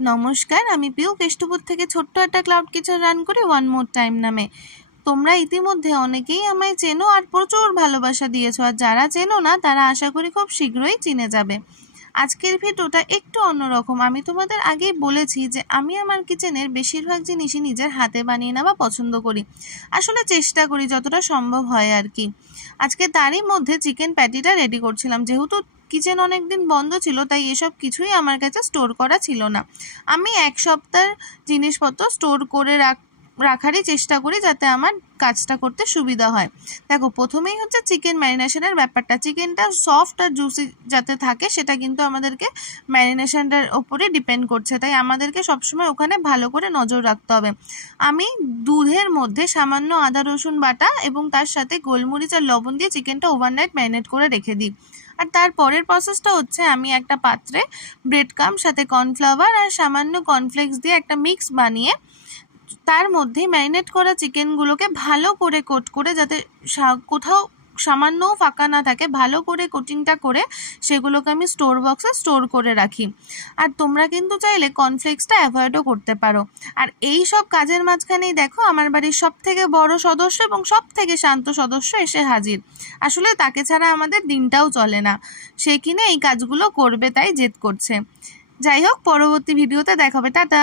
নমস্কার, আমি পিউ কেষ্টপুর থেকে ছোট্ট একটা ক্লাউড কিচেন রান করি ওয়ান মোর টাইম নামে। তোমরা ইতিমধ্যে অনেকেই আমায় চেনো আর প্রচুর ভালোবাসা দিয়েছ, আর যারা চেনো না, তারা আশা করি খুব শীঘ্রই চিনে যাবে। আজকের ভিডিওটা একটু অন্যরকম। আমি তোমাদের আগেই বলেছি যে আমি আমার কিচেনের বেশিরভাগ জিনিসই নিজের হাতে বানিয়ে নেওয়া পছন্দ করি। আসলে চেষ্টা করি যতটা সম্ভব হয় আর কি। আজকে তারই মধ্যে চিকেন প্যাটিটা রেডি করছিলাম। যেহেতু কিচেন অনেক দিন বন্ধ ছিল, তাই এসব কিছুই আমার কাছে স্টোর করা ছিল না। আমি এক সপ্তাহের জিনিসপত্র স্টোর করে রাখ রাখারই চেষ্টা করি যাতে আমার কাজটা করতে সুবিধা হয়। দেখো, প্রথমেই হচ্ছে চিকেন ম্যারিনেশনের ব্যাপারটা। চিকেনটা সফট আর জুসি যাতে থাকে, সেটা কিন্তু আমাদেরকে ম্যারিনেশনটার ওপরে ডিপেন্ড করছে। তাই আমাদেরকে সবসময় ওখানে ভালো করে নজর রাখতে হবে। আমি দুধের মধ্যে সামান্য আদা, রসুন বাটা এবং তার সাথে গোলমরিচ আর লবণ দিয়ে চিকেনটা ওভারনাইট ম্যারিনেট করে রেখে দিই। আর তার পরের প্রসেসটা হচ্ছে আমি একটা পাত্রে ব্রেড কাম সাথে কর্নফ্লাওয়ার আর সামান্য কর্নফ্লেক্স দিয়ে একটা মিক্স বানিয়ে তার মধ্যে ম্যারিনেট করা চিকেনগুলোকে ভালো করে কোট করে যাতে কোথাও সামান্যও ফাঁকা না থাকে, ভালো করে কোটিংটা করে সেগুলোকে আমি স্টোর বক্সে স্টোর করে রাখি। আর তোমরা কিন্তু চাইলে কর্নফ্লেক্সটা অ্যাভয়েডও করতে পারো। আর এই সব কাজের মাঝখানেই দেখো, আমার বাড়ির সব থেকে বড় সদস্য এবং সব থেকে শান্ত সদস্য এসে হাজির। আসলে তাকে ছাড়া আমাদের দিনটাও চলে না। সে কিনা এই কাজগুলো করবে, তাই জেদ করছে। যাই হোক, পরবর্তী ভিডিওতে দেখাবে টাটা!